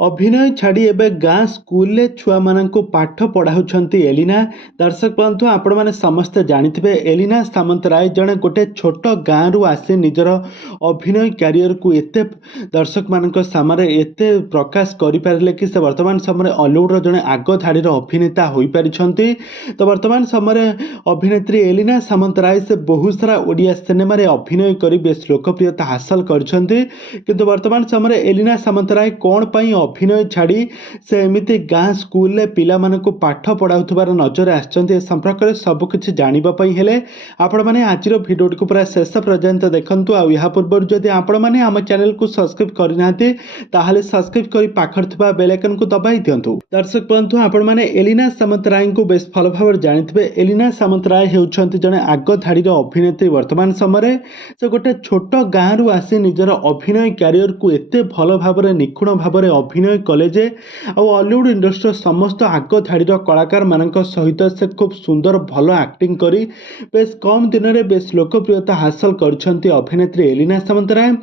अभिनय छाड़ी एबे गाँ स्कूल छुआ मानू पाठ पढ़ाऊँच एलिना। दर्शक बंधु आपण मैंने समस्ते जानिथिबे एलिना सामंतराय जड़े गोटे छोट गाँ रु आसी निजर अभिनय क्यारियर को एते दर्शक मान सामने एते प्रकाश करें कि से वर्तमान समय हॉलीवुड जड़े आग धाड़ी अभिनेता हो पारिछंती। तो वर्तमान समय अभिनेत्री एलिना सामंतराय से बहुत सारा ओडिया सिनेमा रे अभिनय कर बेस लोकप्रियता हासिल करछंती। किंतु वर्तमान समय एलिना सामंतराय कौन पई अभिनय छाड़ी से एमती गाँ स्कूल रे पिला मानकु पाठ पढ़ाउथबार नजर आछंती। ए संपर्क में सबकिछि जानिबा पई हेले आपण माने आजिर भिडियो को पूरा शेष पर्यंत देखंतु। आ या पूर्व जदि आपण माने हम चैनल को सब्सक्राइब करिनाथि ताहाले सब्सक्राइब करी पाखर थिबा बेल आइकन को दबाई दियंतु। दर्शक बंधु आपण माने एलिना सामंतराय को बेस भल भाव जानिथिबे। एलिना सामंतराय हेउछंती जने आग धाड़ी अभिनेत्री। वर्तमान समय से गोटे छोट गाँ रु आसी निजर अभिनय क्यारियर को एते भल भाव निखुण भाव अभिनय कले जे हॉलीवुड इंडस्ट्री समस्त आग धाड़ी कलाकार मान सहित से खूब सुंदर भल एक्टिंग करी बेस कम दिन में बेस लोकप्रियता हासिल करछंती अभिनेत्री एलिना सामंतराय।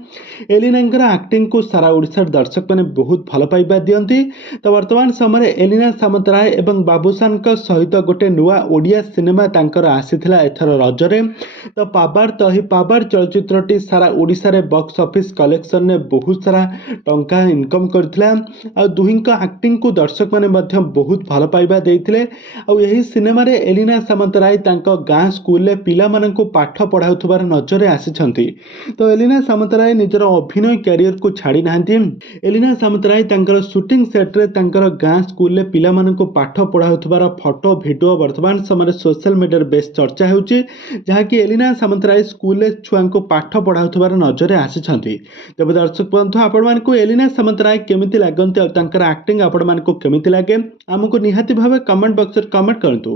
एलिना एक्टिंग को सारा ओडिशा दर्शक मैंने बहुत भल पाइबा दियंती। तो वर्तमान समय एलिना सामंतराय एवं बाबूसान सहित गोटे नुआ ओडिया सिनेमा तांकर आसीथिला एथर रजरे। तो पाबार चलचित्रटी सारा ओडिशा रे बॉक्स ऑफिस कलेक्शन ने बहुत सारा टंका इनकम करथिला। आ दुहिंका एक्टिंग को दर्शक माने मध्य बहुत भल पाइबा देइथिले। आ यही सिनेमा रे एलिना सामंतराय तांका गाँ स्कूल रे पिला मानकु पाठ पढ़ाउथबार नजर आसीछंती। तो एलिना सामंतराय निजर अभिनय कैरियर को छाड़ी नाहंती। एलिना सामंतराय तांकर शूटिंग सेट रे तांकर गाँ स्कूल रे पिला मानकु पाठ पढ़ाउथबार फोटो वीडियो वर्तमान समय सोशल मीडिया रे बेस चर्चा हेउची। जहा कि एलिना सामंतराय स्कूल रे छुआ को पाठ पढ़ाउथबार नजर आसीछंती। तबे दर्शक बंधु आपण मानकु एलिना सामंतराय केमिति लागंती आ तांकर एक्टिंग आपण मानकु केमिति लागे आमको निहाती भावे कमेंट बॉक्स रे कमेंट करंतु।